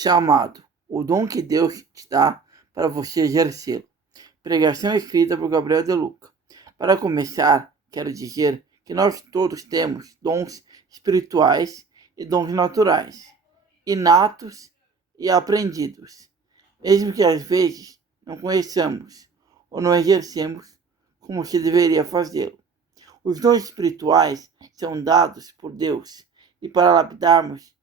Chamado, o dom que Deus te dá para você exercê-lo. Pregação escrita por Gabriel De Luca. Para começar, quero dizer que nós todos temos dons espirituais e dons naturais, inatos e aprendidos, mesmo que às vezes não conheçamos ou não exercemos como se deveria fazê-lo. Os dons espirituais são dados por Deus e para lapidarmos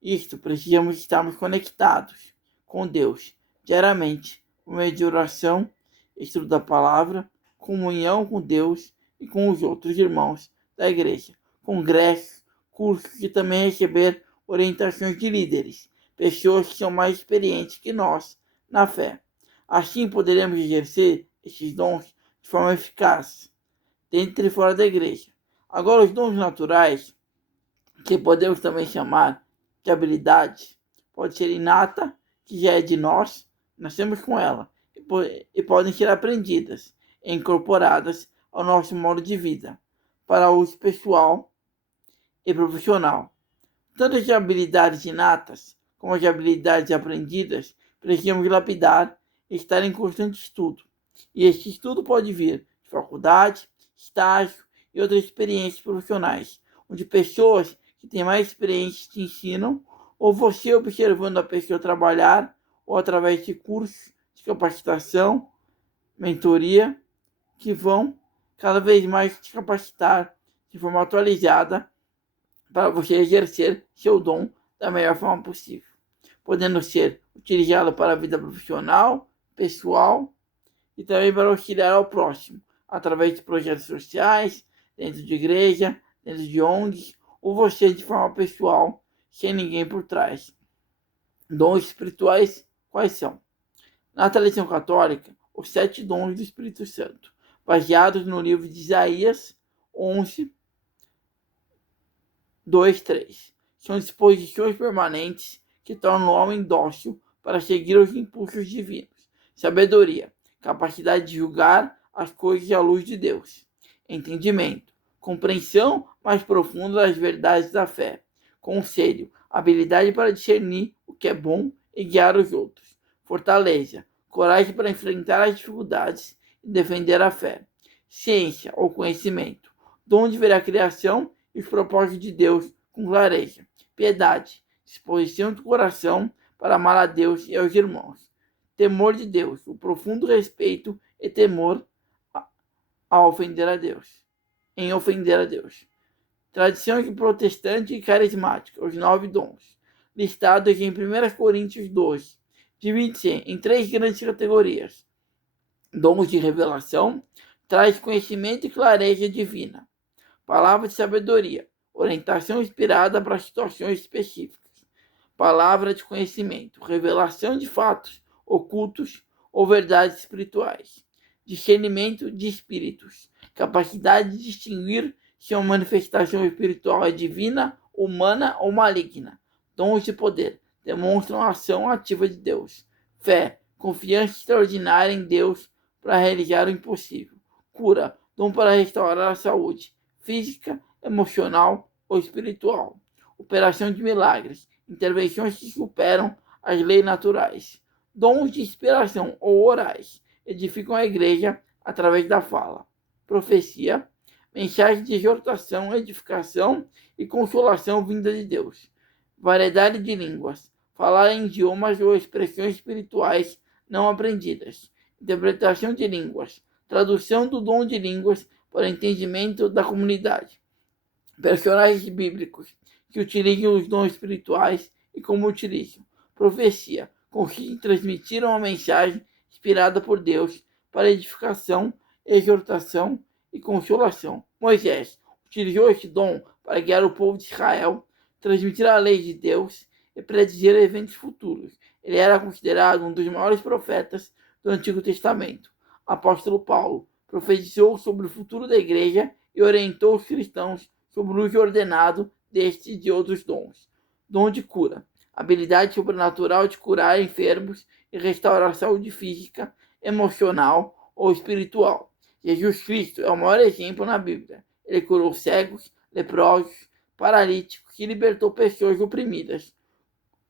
isto, precisamos estarmos conectados com Deus diariamente, por meio de oração, estudo da palavra, comunhão com Deus e com os outros irmãos da igreja, congressos, cursos e também receber orientações de líderes, pessoas que são mais experientes que nós na fé. Assim poderemos exercer estes dons de forma eficaz, dentro e fora da igreja. Agora, os dons naturais, que podemos também chamar de habilidade, pode ser inata, que já é de nós, nascemos com ela, e podem ser aprendidas e incorporadas ao nosso modo de vida, para uso pessoal e profissional. Tanto as habilidades inatas como as habilidades aprendidas precisamos lapidar e estar em constante estudo. E este estudo pode vir de faculdade, estágio e outras experiências profissionais, onde pessoas que têm mais experiência te ensinam, ou você observando a pessoa trabalhar, ou através de cursos de capacitação, mentoria, que vão cada vez mais te capacitar de forma atualizada para você exercer seu dom da melhor forma possível, podendo ser utilizado para a vida profissional, pessoal e também para auxiliar ao próximo, através de projetos sociais, dentro de igreja, dentro de ONGs, ou você de forma pessoal, sem ninguém por trás. Dons espirituais, quais são? Na tradição católica, os 7 dons do Espírito Santo, baseados no livro de Isaías 11, 2, 3. São disposições permanentes que tornam o homem dócil para seguir os impulsos divinos. Sabedoria, capacidade de julgar as coisas à luz de Deus. Entendimento, compreensão mais profunda das verdades da fé. Conselho, habilidade para discernir o que é bom e guiar os outros. Fortaleza, coragem para enfrentar as dificuldades e defender a fé. Ciência ou conhecimento, dom de ver a criação e os propósitos de Deus com clareza. Piedade, disposição do coração para amar a Deus e aos irmãos. Temor de Deus, o profundo respeito e temor a ofender a Deus, em ofender a Deus. Tradição protestante e carismática, os 9 dons, listados em 1 Coríntios 12, divide-se em 3 grandes categorias. Dons de revelação, traz conhecimento e clareza divina. Palavra de sabedoria, orientação inspirada para situações específicas. Palavra de conhecimento, revelação de fatos ocultos ou verdades espirituais. Discernimento de espíritos, capacidade de distinguir se uma manifestação espiritual é divina, humana ou maligna. Dons de poder, demonstram a ação ativa de Deus. Fé, confiança extraordinária em Deus para realizar o impossível. Cura, dom para restaurar a saúde física, emocional ou espiritual. Operação de milagres, intervenções que superam as leis naturais. Dons de inspiração ou orais, edificam a igreja através da fala. Profecia, mensagem de exortação, edificação e consolação vinda de Deus. Variedade de línguas, falar em idiomas ou expressões espirituais não aprendidas. Interpretação de línguas, tradução do dom de línguas para entendimento da comunidade. Personagens bíblicos que utilizam os dons espirituais e como utilizam. Profecia, conseguem transmitir uma mensagem inspirada por Deus para edificação, exortação e consolação. Moisés utilizou este dom para guiar o povo de Israel, transmitir a lei de Deus e predizer eventos futuros. Ele era considerado um dos maiores profetas do Antigo Testamento. Apóstolo Paulo profetizou sobre o futuro da igreja e orientou os cristãos sobre o uso ordenado destes e de outros dons. Dom de cura, habilidade sobrenatural de curar enfermos e restaurar a saúde física, emocional ou espiritual. Jesus Cristo é o maior exemplo na Bíblia. Ele curou cegos, leprosos, paralíticos e libertou pessoas oprimidas.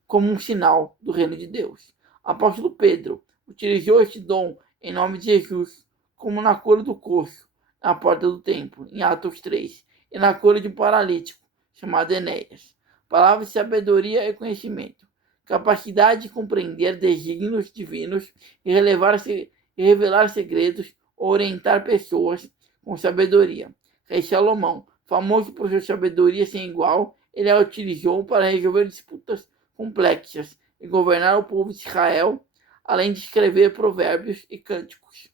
como um sinal do reino de Deus. Apóstolo Pedro utilizou este dom em nome de Jesus, como na cura do coxo, na porta do templo, em Atos 3, e na cura de um paralítico, chamado Enéas. Palavras de sabedoria e conhecimento, capacidade de compreender desígnios divinos e revelar segredos ou orientar pessoas com sabedoria. Rei Salomão, famoso por sua sabedoria sem igual, ele a utilizou para resolver disputas complexas e governar o povo de Israel, além de escrever provérbios e cânticos.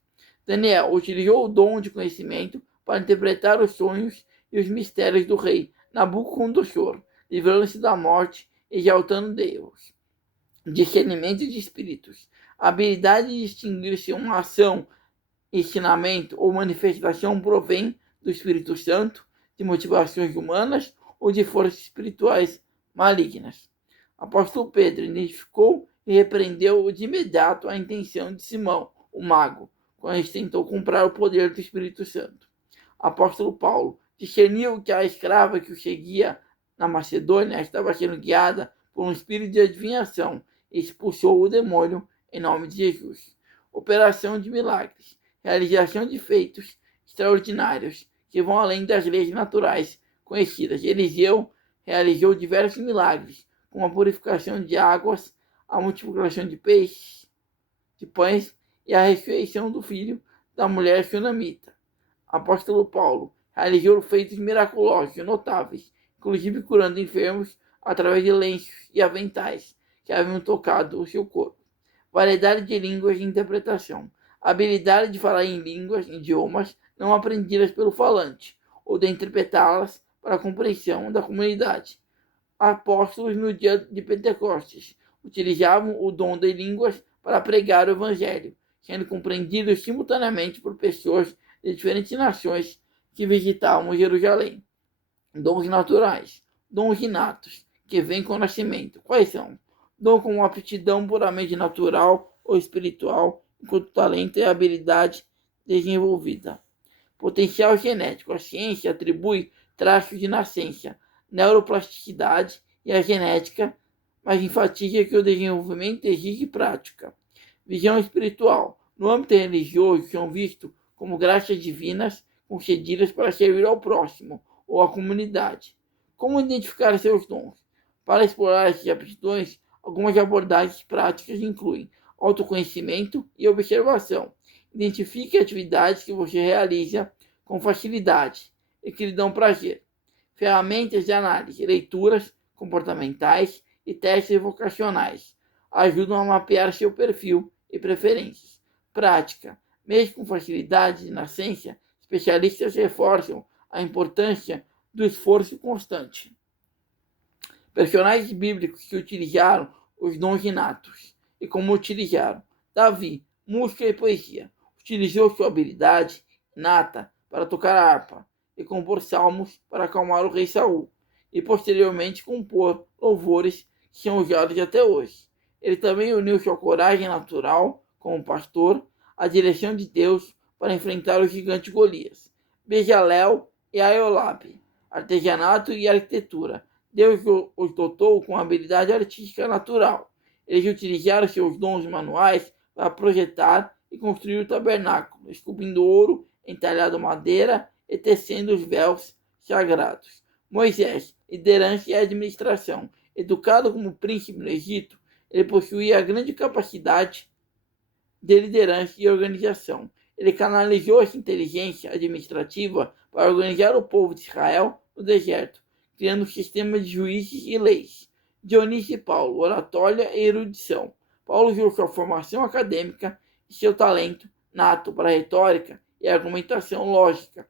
Daniel utilizou o dom de conhecimento para interpretar os sonhos e os mistérios do rei Nabucodonosor, livrando-se da morte e exaltando Deus. Discernimento de espíritos, a habilidade de distinguir se uma ação, ensinamento ou manifestação provém do Espírito Santo, de motivações humanas ou de forças espirituais malignas. Apóstolo Pedro identificou e repreendeu de imediato a intenção de Simão, o mago, quando ele tentou comprar o poder do Espírito Santo. Apóstolo Paulo discerniu que a escrava que o seguia na Macedônia estava sendo guiada por um espírito de adivinhação e expulsou o demônio em nome de Jesus. Operação de milagres, realização de feitos extraordinários que vão além das leis naturais conhecidas. Eliseu realizou diversos milagres, como a purificação de águas, a multiplicação de peixes, de pães e a ressurreição do filho da mulher sunamita. Apóstolo Paulo realizou feitos miraculosos e notáveis, inclusive curando enfermos através de lenços e aventais que haviam tocado o seu corpo. Variedade de línguas de interpretação, a habilidade de falar em línguas, idiomas não aprendidas pelo falante, ou de interpretá-las para a compreensão da comunidade. Apóstolos no dia de Pentecostes utilizavam o dom de línguas para pregar o evangelho, sendo compreendidos simultaneamente por pessoas de diferentes nações que visitavam Jerusalém. Dons naturais, dons inatos, que vêm com o nascimento. Quais são? Dom como aptidão puramente natural ou espiritual, enquanto talento é a habilidade desenvolvida. Potencial genético. A ciência atribui traços de nascença, neuroplasticidade e a genética, mas enfatiza que o desenvolvimento exige prática. Visão espiritual. No âmbito religioso, são vistos como graças divinas concedidas para servir ao próximo ou à comunidade. Como identificar seus dons? Para explorar essas aptidões, algumas abordagens práticas incluem autoconhecimento e observação. Identifique atividades que você realiza com facilidade e que lhe dão prazer. Ferramentas de análise, leituras comportamentais e testes vocacionais ajudam a mapear seu perfil e preferências. Prática. Mesmo com facilidade de nascença, especialistas reforçam a importância do esforço constante. Personagens bíblicos que utilizaram os dons inatos e como utilizaram. Davi, música e poesia, utilizou sua habilidade inata para tocar a harpa e compor salmos para acalmar o rei Saul, e posteriormente compor louvores que são usados até hoje. Ele também uniu sua coragem natural como pastor à direção de Deus para enfrentar o gigante Golias. Bezalel e Aiolabe, artesanato e arquitetura. Deus os dotou com habilidade artística natural. Eles utilizaram seus dons manuais para projetar e construir o tabernáculo, esculpindo ouro, entalhado madeira e tecendo os véus sagrados. Moisés, liderança e administração. Educado como príncipe no Egito, ele possuía grande capacidade de liderança e organização. Ele canalizou essa inteligência administrativa para organizar o povo de Israel no deserto, criando um sistema de juízes e leis. Dionísio e Paulo, oratória e erudição. Paulo usou sua formação acadêmica e seu talento nato para retórica e argumentação lógica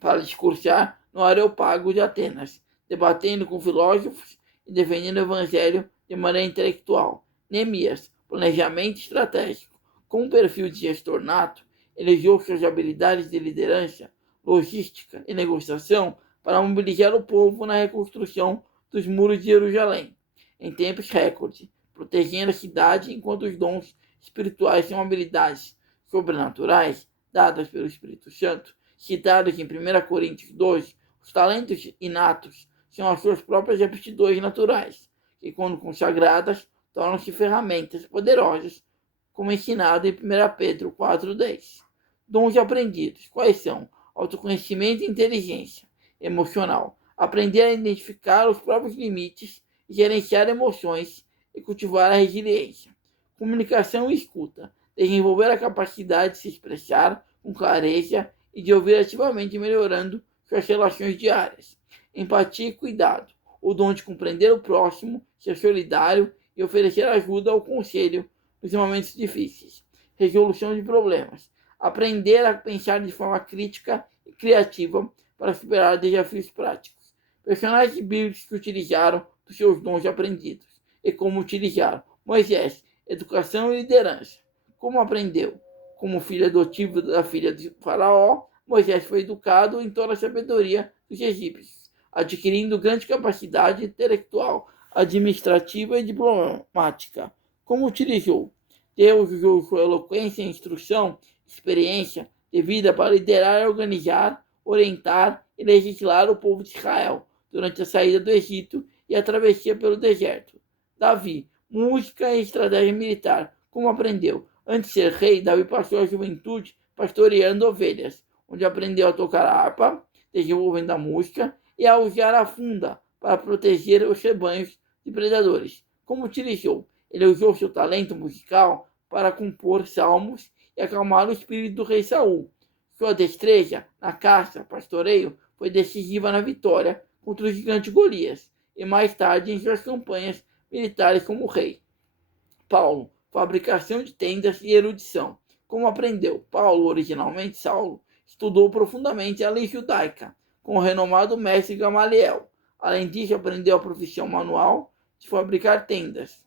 para discursar no Areópago de Atenas, debatendo com filósofos e defendendo o evangelho de maneira intelectual. Neemias, planejamento estratégico. Com um perfil de gestor nato, ele usou suas habilidades de liderança, logística e negociação para mobilizar o povo na reconstrução dos muros de Jerusalém, em tempos recorde, protegendo a cidade enquanto os dons espirituais são habilidades sobrenaturais dadas pelo Espírito Santo, citados em 1 Coríntios 2, os talentos inatos são as suas próprias aptidões naturais, que, quando consagradas, tornam-se ferramentas poderosas, como ensinado em 1 Pedro 4,10. Dons aprendidos. Quais são? Autoconhecimento e inteligência emocional. Aprender a identificar os próprios limites, gerenciar emoções e cultivar a resiliência. Comunicação e escuta. Desenvolver a capacidade de se expressar com clareza e de ouvir ativamente, melhorando suas relações diárias. Empatia e cuidado. O dom de compreender o próximo, ser solidário e oferecer ajuda ou conselho nos momentos difíceis. Resolução de problemas. Aprender a pensar de forma crítica e criativa para superar desafios práticos. Personagens bíblicos que utilizaram dos seus dons aprendidos e como utilizaram. Moisés, educação e liderança. Como aprendeu? Como filho adotivo da filha de Faraó, Moisés foi educado em toda a sabedoria dos egípcios, adquirindo grande capacidade intelectual, administrativa e diplomática. Como utilizou? Deus usou sua eloquência, instrução, experiência de vida para liderar, organizar, orientar e legislar o povo de Israel durante a saída do Egito e a travessia pelo deserto. Davi, música e estratégia militar. Como aprendeu? Antes de ser rei, Davi passou a juventude pastoreando ovelhas, onde aprendeu a tocar a harpa, desenvolvendo a música, e a usar a funda para proteger os rebanhos de predadores. Como utilizou? Ele usou seu talento musical para compor salmos e acalmar o espírito do rei Saul. Sua destreza na caça, pastoreio, foi decisiva na vitória contra o gigante Golias e mais tarde em suas campanhas militares como rei. Paulo, fabricação de tendas e erudição. Como aprendeu? Paulo, originalmente Saulo, estudou profundamente a lei judaica com o renomado mestre Gamaliel. Além disso, aprendeu a profissão manual de fabricar tendas.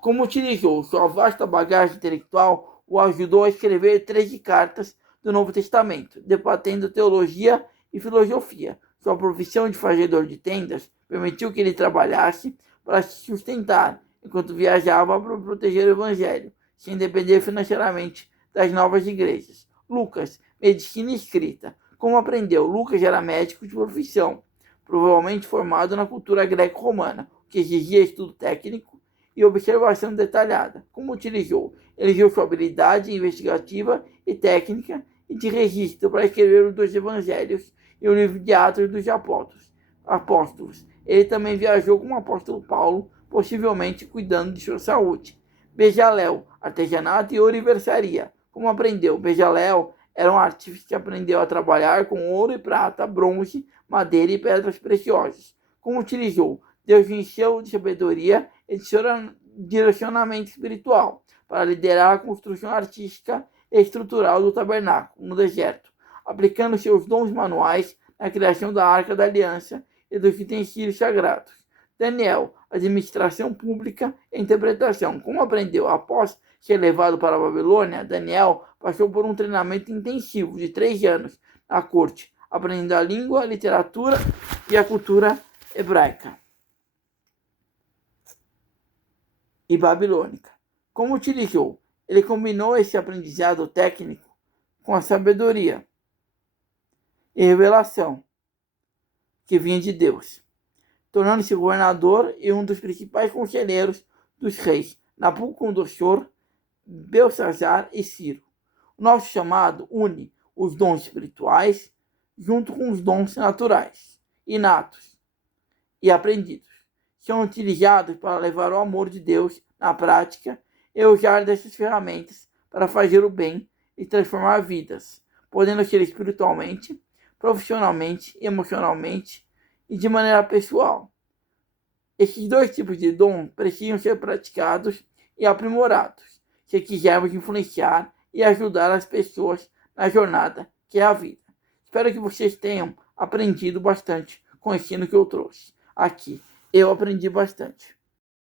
Como utilizou sua vasta bagagem intelectual, o ajudou a escrever 13 cartas do Novo Testamento, debatendo teologia e filosofia. Sua profissão de fazedor de tendas permitiu que ele trabalhasse para se sustentar, enquanto viajava para proteger o evangelho, sem depender financeiramente das novas igrejas. Lucas, medicina e escrita. Como aprendeu? Lucas era médico de profissão, provavelmente formado na cultura greco-romana, que exigia estudo técnico e observação detalhada. Como utilizou? Ele usou sua habilidade investigativa e técnica e de registro para escrever os 2 evangelhos e o livro de Atos dos Apóstolos. Ele também viajou com o apóstolo Paulo, possivelmente cuidando de sua saúde. Bezalel, artesanato e ouriversaria. Como aprendeu? Bezalel era um artista que aprendeu a trabalhar com ouro e prata, bronze, madeira e pedras preciosas. Como utilizou? Deus encheu de sabedoria e de direcionamento espiritual para liderar a construção artística e estrutural do tabernáculo no deserto, aplicando seus dons manuais na criação da Arca da Aliança e dos utensílios sagrados. Daniel, administração pública e interpretação. Como aprendeu? Após ser levado para a Babilônia, Daniel passou por um treinamento intensivo de 3 anos na corte, aprendendo a língua, a literatura e a cultura hebraica e babilônica. Como utilizou? Ele combinou esse aprendizado técnico com a sabedoria e revelação que vinha de Deus, tornando-se governador e um dos principais conselheiros dos reis Nabucodonosor, Belsazar e Ciro. O nosso chamado une os dons espirituais junto com os dons naturais, inatos e aprendidos. São utilizados para levar o amor de Deus na prática e usar dessas ferramentas para fazer o bem e transformar vidas, podendo ser espiritualmente, profissionalmente, emocionalmente e de maneira pessoal. Esses 2 tipos de dom precisam ser praticados e aprimorados, se quisermos influenciar e ajudar as pessoas na jornada que é a vida. Espero que vocês tenham aprendido bastante com o ensino que eu trouxe aqui. Eu aprendi bastante.